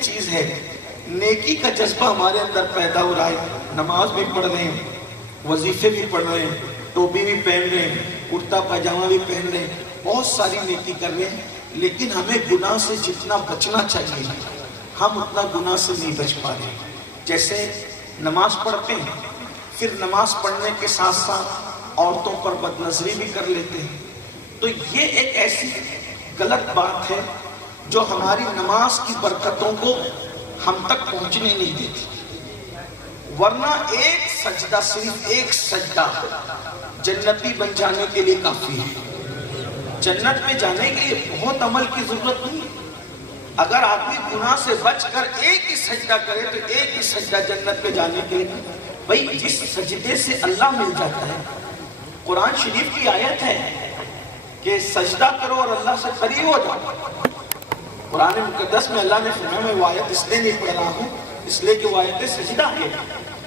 ایک چیز ہے، نیکی کا جذبہ ہمارے اندر پیدا ہو رہا ہے، نماز بھی پڑھ رہے ہیں، وظیفے بھی پڑھ رہے ہیں، ٹوپی بھی پہن رہے ہیں، کرتا پاجامہ بھی پہن رہے ہیں، بہت ساری نیکی کر رہے ہیں، لیکن ہمیں گناہ سے جتنا بچنا چاہیے ہم اتنا گناہ سے نہیں بچ پا رہے۔ جیسے نماز پڑھتے ہیں، پھر نماز پڑھنے کے ساتھ ساتھ عورتوں پر بد نظری بھی کر لیتے ہیں، تو یہ ایک ایسی غلط بات ہے جو ہماری نماز کی برکتوں کو ہم تک پہنچنے نہیں دیتی۔ ورنہ ایک سجدہ، صرف ایک سجدہ جنتی بن جانے کے لیے کافی ہے۔ جنت میں جانے کے لیے بہت عمل کی ضرورت نہیں ہے۔ اگر آدمی گناہ سے بچ کر ایک ہی سجدہ کرے تو ایک ہی سجدہ جنت میں جانے کے لیے، بھئی جس سجدے سے اللہ مل جاتا ہے، قرآن شریف کی آیت ہے کہ سجدہ کرو اور اللہ سے قریب ہو جاؤ۔ قرآن مقدس میں اللہ نے فرمایا، میں وہ آیت اس لیے نہیں پڑھ رہا ہوں اس لیے کہ وہ آیت سجدہ ہے،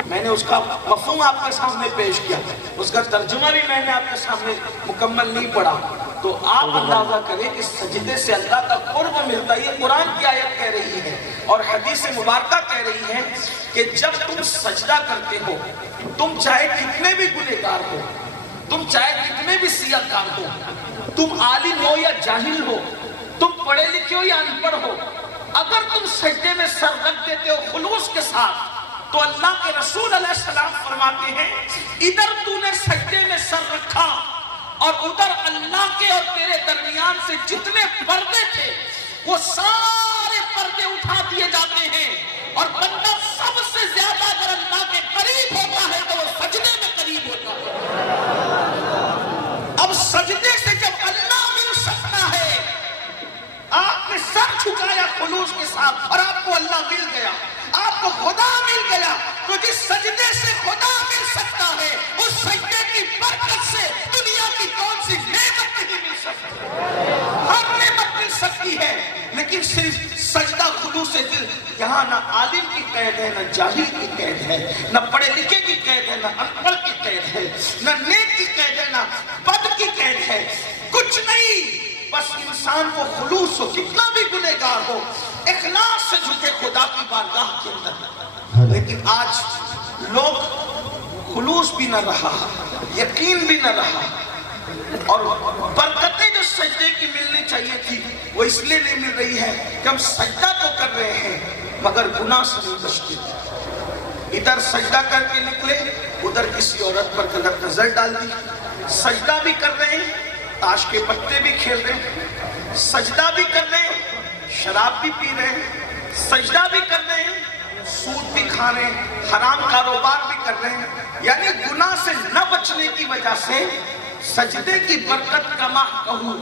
میں نے اس کا مفہوم آپ کے سامنے پیش کیا، اس کا ترجمہ بھی میں نے آپ کے سامنے مکمل نہیں پڑھا، تو آپ اندازہ کریں کہ سجدے سے اللہ کا قرب ملتا ہے۔ یہ قرآن کی آیت کہہ رہی ہے اور حدیث مبارکہ کہہ رہی ہے کہ جب تم سجدہ کرتے ہو، تم چاہے کتنے بھی گنہگار ہو، تم چاہے کتنے بھی سیاہ کار ہو، تم عالم ہو یا جاہل ہو، تم پڑھے لکھے ہو یا ان پڑھ ہو، اگر تم سجدے میں سر رکھ دیتے ہو خلوص کے ساتھ، تو اللہ کے رسول علیہ السلام فرماتے ہیں ادھر تو نے سجدے میں سر رکھا اور ادھر اللہ کے اور تیرے درمیان سے جتنے پردے تھے وہ سارے پردے اٹھا دیے جاتے ہیں، اور بندہ سب سے زیادہ اگر اللہ کے قریب ہوتا ہے تو وہ سجدے میں قریب ہوتا ہے۔ اب سجدے سے جب اللہ مل سکتا ہے، آپ نے سر جھکایا خلوص کے ساتھ اور آپ کو اللہ مل گیا، آپ کو خدا مل گیا، تو جس سجدے سے خدا مل سکتا ہے اس سجدے کی برکت سے دنیا کی کون سی نعمت نہیں مل سکتی؟ ہر نعمت مل سکتی ہے، لیکن صرف سجدہ خلوص دل۔ یہاں نہ عالم کی قید ہے، نہ جاہل کی قید ہے، نہ پڑھے لکھے کی قید ہے، نہ ان پڑھ کی قید ہے، نہ نیک کی قید ہے، نہ بد کی قید ہے، کچھ نہیں، بس انسان کو خلوص ہو، کتنا بھی گنہگار ہو، اخلاص سے جھکے خدا کی بارگاہ کے اندر۔ لیکن آج لوگ خلوص بھی نہ رہا، یقین بھی نہ رہا، اور برکتیں جو سجدے کی ملنی چاہیے تھی وہ اس لیے نہیں مل رہی ہے کہ ہم سجدہ تو کر رہے ہیں مگر گناہ سے نہیں بچتے۔ ادھر سجدہ کر کے نکلے، ادھر کسی عورت پر غلط نظر ڈال دی، سجدہ بھی کر رہے ہیں، تاش کے پتے بھی کھیل رہے ہیں، سجدہ بھی کر رہے ہیں، شراب بھی پی رہے ہیں، سجدہ بھی کر رہے ہیں، سود بھی کھا رہے ہیں، حرام کاروبار بھی کر رہے ہیں، یعنی گناہ سے نہ بچنے کی وجہ سے سجدے کی برکت کما کہوں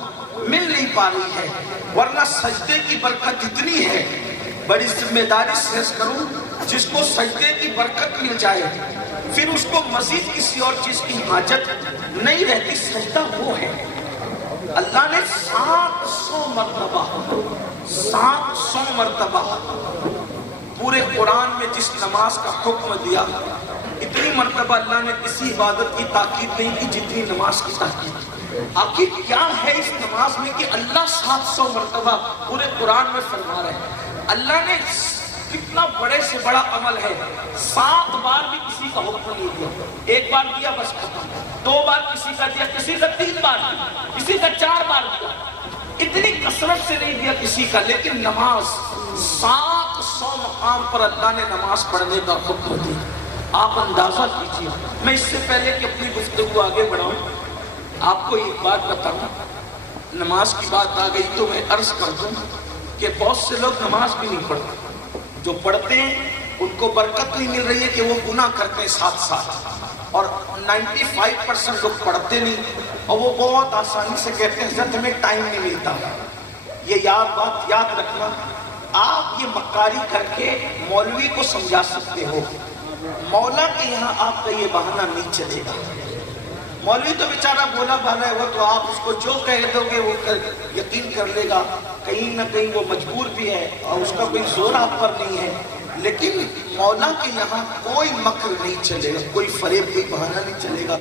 مل نہیں پا رہی ہے۔ ورنہ سجدے کی برکت اتنی ہے، بڑی ذمہ داری سے کروں، جس کو سجدے کی برکت مل جائے پھر اس کو مزید کسی اور چیز کی حاجت نہیں رہتی۔ سجدہ وہ ہے، اللہ نے 700 مرتبہ پورے قرآن میں جس نماز کا حکم دیا، اتنی مرتبہ اللہ نے کسی عبادت کی تاکید نہیں کی جتنی نماز کی تاکید۔ آخر کیا ہے اس نماز میں کہ اللہ 700 مرتبہ پورے قرآن میں فرما رہے ہیں؟ اللہ نے کتنا بڑے سے بڑا عمل ہے، 7 بار بھی کسی کا حکم نہیں دیا، ایک بار دیا بس ختم، 2 بار کسی کا دیا، کسی کا 3 بار دیا، کسی کا 4 بار دیا، اتنی کثرت سے نہیں دیا کسی کا، لیکن نماز 700 مقام پر اللہ نے نماز پڑھنے کا حکم دیا۔ آپ اندازہ کیجیے۔ میں اس سے پہلے کہ اپنی گفتگو آگے بڑھاؤں آپ کو ایک بات بتاؤں، نماز کی بات آ گئی تو میں عرض کر دوں کہ بہت سے لوگ نماز بھی نہیں پڑھتے، جو پڑھتے ہیں ان کو برکت نہیں مل رہی ہے کہ وہ گناہ کرتے ہیں ساتھ ساتھ، اور 95% لوگ پڑھتے نہیں اور وہ بہت آسانی سے کہتے ہیں حضرت ہمیں ٹائم نہیں ملتا۔ یہ بات یاد رکھنا، آپ یہ مکاری کر کے مولوی کو سمجھا سکتے ہو، مولا کے یہاں آپ کا یہ بہانہ نہیں چلے گا۔ مولوی تو بیچارہ بولا بھالا ہے، وہ تو آپ اس کو جو کہہ دو گے وہ یقین کر لے گا، کہیں نہ کہیں وہ مجبور بھی ہے اور اس کا کوئی زور آپ پر نہیں ہے، لیکن مولا کے یہاں کوئی مکر نہیں چلے گا، کوئی فریب، کوئی بہانہ نہیں چلے گا۔